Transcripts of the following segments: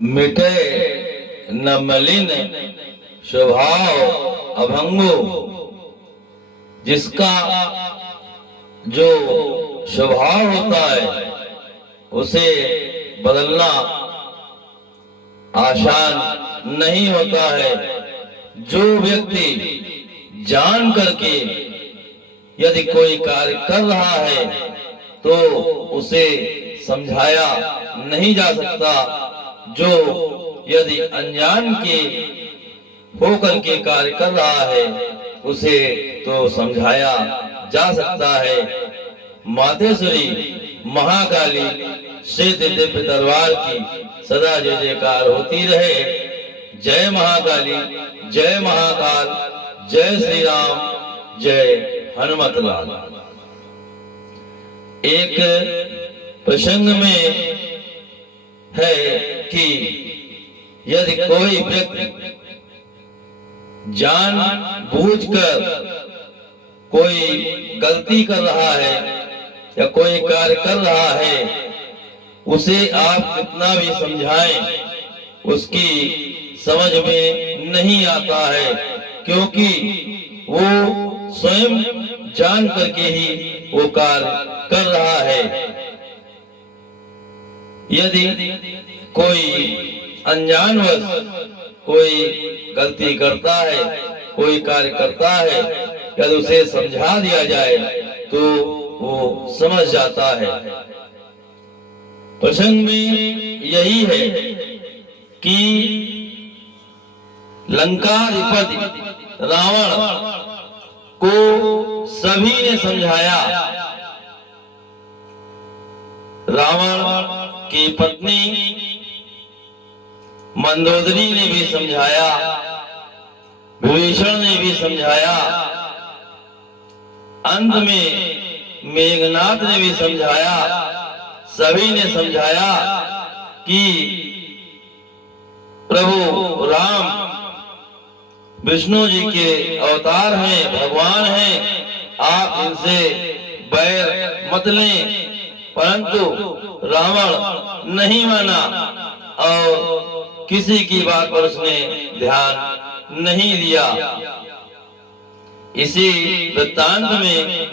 मिटे न मलिन स्वभाव अभंगो। जिसका जो स्वभाव होता है उसे बदलना आसान नहीं होता है। जो व्यक्ति जान करके यदि कोई कार्य कर रहा है तो उसे समझाया नहीं जा सकता। जो यदि अनजान के होकर के कार्य कर रहा है उसे तो समझाया जा सकता है। मातेश्वरी महाकाली श्वेत दिव्य दरबार की सदा जय जयकार होती रहे। जय महाकाली, जय महाकाल, जय श्री राम, जय हनुमत लाल। एक प्रसंग में है कि यदि कोई व्यक्ति जान बूझकर कोई गलती कर रहा है या कोई कार्य कर रहा है, उसे आप कितना भी समझाएं उसकी समझ में नहीं आता है, क्योंकि वो स्वयं जान करके ही वो कार्य कर रहा है। यदि कोई अनजानवश कोई गलती करता है, कोई कार्य करता है, यदि उसे समझा दिया जाए तो वो समझ जाता है। प्रसंग में यही है कि लंकाधिपति रावण को सभी ने समझाया। रावण की पत्नी मंदोदरी ने भी समझाया, विभीषण ने भी समझाया, अंत में मेघनाथ ने भी समझाया। सभी ने समझाया कि प्रभु राम विष्णु जी के अवतार हैं, भगवान हैं, आप इनसे बैर मत लें। परंतु रावण नहीं माना और किसी की बात पर उसने ध्यान नहीं दिया। इसी वृत्तांत में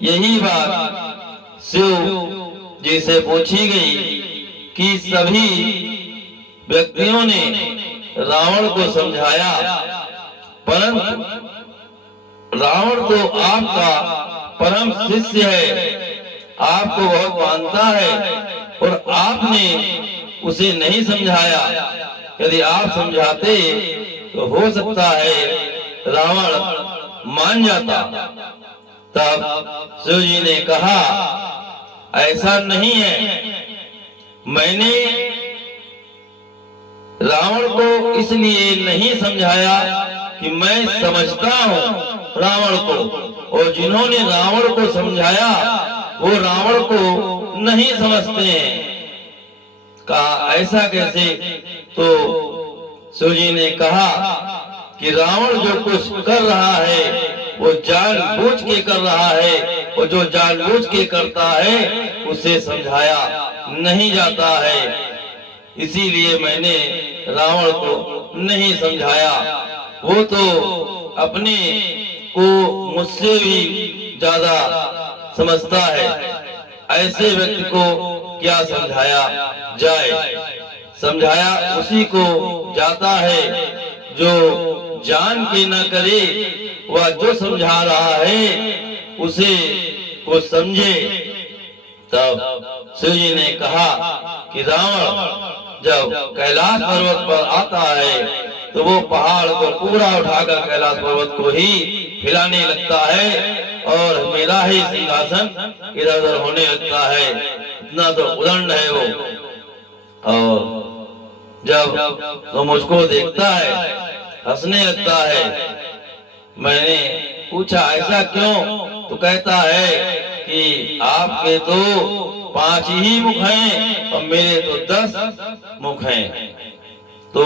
यही बात शिव जी से पूछी गई कि सभी व्यक्तियों ने रावण को समझाया, परंतु रावण तो आपका परम शिष्य है, आपको बहुत मानता है और आपने उसे नहीं समझाया। यदि आप समझाते तो हो सकता है रावण मान जाता। तब शिव जी ने कहा, ऐसा नहीं है, मैंने रावण को इसलिए नहीं समझाया कि मैं समझता हूं रावण को, और जिन्होंने रावण को समझाया वो रावण को नहीं समझते हैं। कहा ऐसा कैसे? तो शिव जी ने कहा कि रावण जो कुछ कर रहा है वो जानबूझ के कर रहा है, और जो जानबूझ के करता है उसे समझाया नहीं जाता है। इसीलिए मैंने रावण को नहीं समझाया। वो तो अपने को मुझसे भी ज्यादा समझता है। ऐसे व्यक्ति को क्या समझाया जाए? समझाया उसी को जाता है जो जान के न करे, वह जो समझा रहा है उसे वो समझे। तब शिव जी ने कहा कि रावण जब कैलाश पर्वत पर आता है तो वो पहाड़ को पूरा उठाकर कैलाश पर्वत को ही हिलाने लगता है और मेरा ही सिंहासन इधर उधर होने लगता है। इतना तो उदंड है वो। और जब वो मुझको देखता है हंसने लगता है। मैंने पूछा ऐसा क्यों? तो कहता है कि आपके तो 5 ही मुख हैं और मेरे तो 10 मुख हैं। तो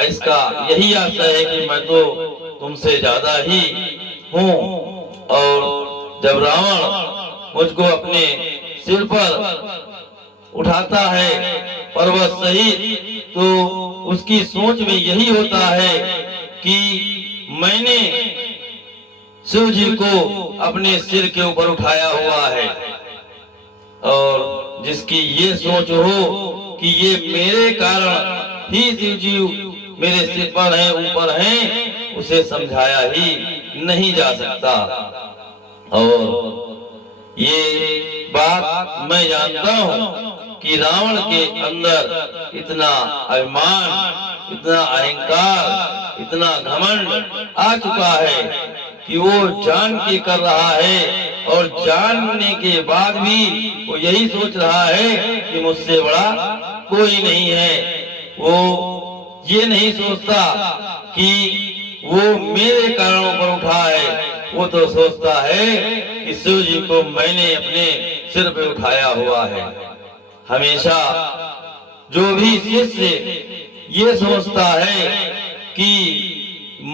इसका यही अर्थ है कि मैं तो तुमसे ज्यादा ही हूँ। और जब रावण मुझको अपने सिर पर उठाता है पर्वत सहित, तो उसकी सोच में यही होता है कि मैंने शिव जी को अपने सिर के ऊपर उठाया हुआ है। और जिसकी ये सोच हो कि ये मेरे कारण ही शिव जी मेरे सिर पर है, ऊपर हैं, उसे समझाया ही नहीं जा सकता। और ये बात मैं जानता हूँ कि रावण के अंदर इतना अभिमान, इतना अहंकार, इतना घमंड आ चुका है कि वो जान के कर रहा है, और जानने के बाद भी वो यही सोच रहा है कि मुझसे बड़ा कोई नहीं है। वो ये नहीं सोचता कि वो मेरे कारणों पर उठा है, वो तो सोचता है कि शिव जी को मैंने अपने सिर पे उठाया हुआ है। हमेशा जो भी शिष्य ये सोचता है कि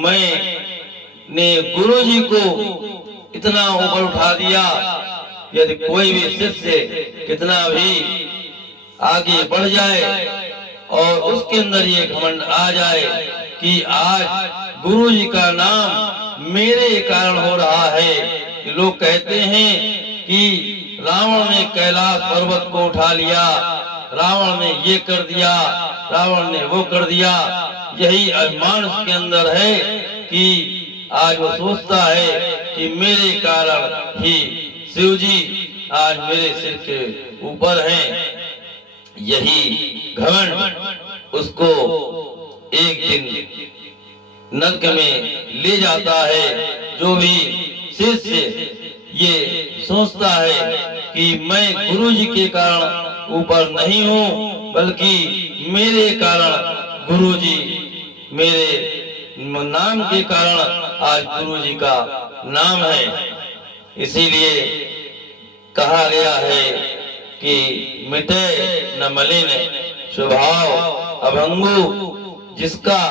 मैंने गुरु जी को इतना ऊपर उठा दिया, यदि कोई भी शिष्य कितना भी आगे बढ़ जाए और उसके अंदर ये घमंड आ जाए कि आज गुरु जी का नाम मेरे कारण हो रहा है। कि लोग कहते हैं कि रावण ने कैलाश पर्वत को उठा लिया, रावण ने ये कर दिया, रावण ने वो कर दिया। यही अभिमान उसके अंदर है कि आज वो सोचता है कि मेरे कारण ही शिव जी आज मेरे सिर के ऊपर हैं। यही घमंड उसको एक दिन नरक में ले जाता है। जो भी शिष्य ये सोचता है कि मैं गुरु जी के कारण ऊपर नहीं हूँ, बल्कि मेरे कारण गुरु जी, मेरे नाम के कारण आज गुरु जी का नाम है। इसीलिए कहा गया है कि मिटे न मलिन स्वभाव अभंगु, जिसका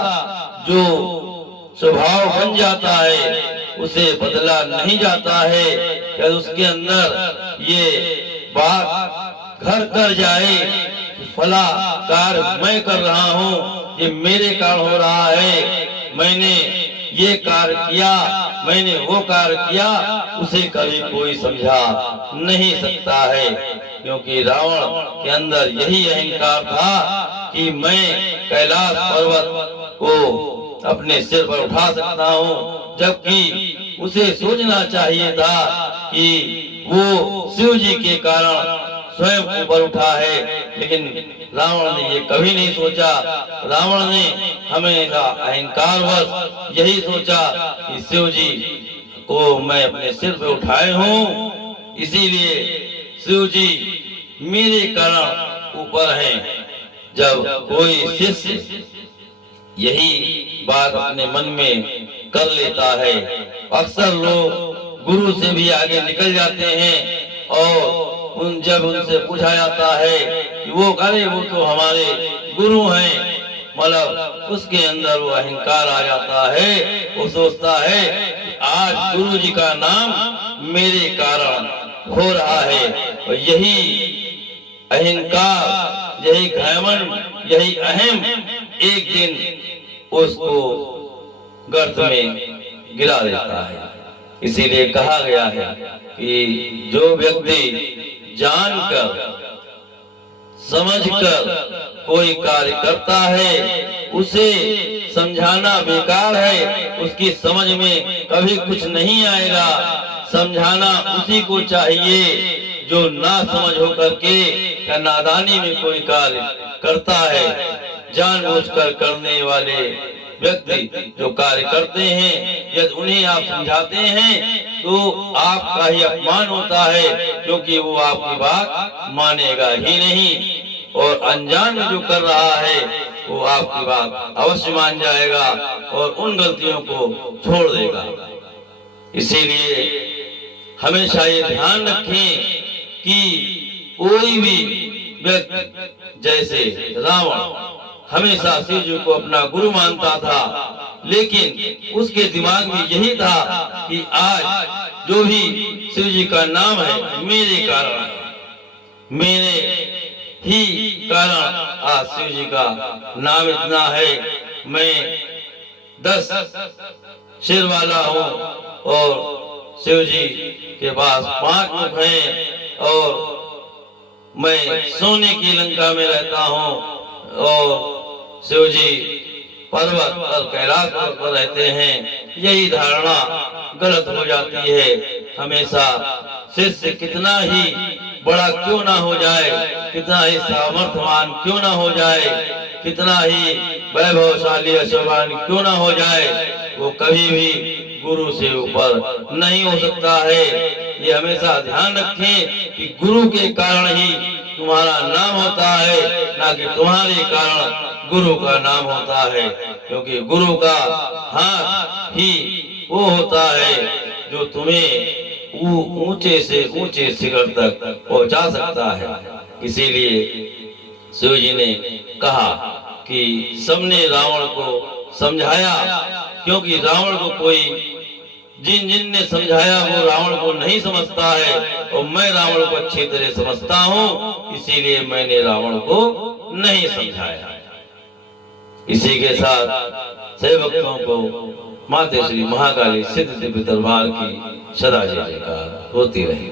जो स्वभाव बन जाता है उसे बदला नहीं जाता है। यदि उसके अंदर ये बात घर कर जाए, फला कार्य मैं कर रहा हूँ, ये मेरे कारण हो रहा है, मैंने ये कार्य किया, मैंने वो कार्य किया, उसे कभी कोई समझा नहीं सकता है। क्योंकि रावण के अंदर यही अहंकार था कि मैं कैलाश पर्वत को अपने सिर पर उठा सकता हूँ, जबकि उसे सोचना चाहिए था कि वो शिव जी के कारण स्वयं ऊपर उठा है। लेकिन रावण ने ये कभी नहीं सोचा। रावण ने हमेशा अहंकारवश यही सोचा कि शिव जी को मैं अपने सिर पे उठाए हूँ, इसीलिए शिव जी मेरे कारण ऊपर हैं। जब कोई शिष्य यही बात अपने मन में कर लेता है, अक्सर लोग गुरु से भी आगे निकल जाते हैं और जब उनसे पूछा जाता है कि वो अरे वो तो हमारे गुरु हैं, मतलब उसके अंदर वो अहंकार आ जाता है। वो सोचता है कि आज गुरु जी का नाम मेरे कारण हो रहा है। और यही अहंकार, यही घमंड, यही अहम एक दिन उसको गर्त में गिरा देता है। इसीलिए कहा गया है कि जो व्यक्ति जानकर समझकर कोई कार्य करता है, उसे समझाना बेकार है, उसकी समझ में कभी कुछ नहीं आएगा। समझाना उसी को चाहिए जो ना समझ होकर के या नादानी में कोई कार्य करता है। जानबूझकर करने वाले व्यक्ति जो कार्य करते हैं, यदि उन्हें आप समझाते हैं तो आपका ही अपमान होता है, क्योंकि वो आपकी बात मानेगा ही नहीं। और अनजान में जो कर रहा है वो आपकी बात अवश्य मान जाएगा और उन गलतियों को छोड़ देगा। इसीलिए हमेशा ये ध्यान रखें कि कोई भी व्यक्ति, जैसे रावण हमेशा शिव जी को अपना गुरु मानता था, लेकिन उसके दिमाग में यही था कि आज जो भी शिव जी का नाम है मेरे कारण, मेरे ही कारण आज शिव जी का नाम इतना है। मैं 10 सिर वाला हूँ और शिव जी के पास 5 मुख हैं और मैं सोने की लंका में रहता हूँ और शिव जी पर्वत और कैलाश पर रहते हैं। यही धारणा गलत हो जाती है। हमेशा शिष्य कितना ही बड़ा क्यों ना हो जाए, कितना ही सामर्थ्यवान क्यों ना हो जाए, कितना ही वैभवशाली ऐश्वर्यवान क्यों ना हो जाए, वो कभी भी गुरु से ऊपर नहीं हो सकता है। ये हमेशा ध्यान रखें कि गुरु के कारण ही तुम्हारा नाम होता है, ना कि तुम्हारे कारण गुरु का नाम होता है। क्योंकि गुरु का हाथ ही वो होता है जो तुम्हें ऊंचे से ऊंचे शिखर तक पहुंचा सकता है। इसीलिए शिव जी ने कहा कि सबने रावण को समझाया, क्योंकि रावण को कोई जिन ने समझाया वो रावण को नहीं समझता है और मैं रावण को अच्छी तरह समझता हूँ, इसीलिए मैंने रावण को नहीं समझाया। इसी के साथ सभी भक्तों को माते श्री महाकाली सिद्ध दिव्य दरबार की सदा जयकार होती रहे।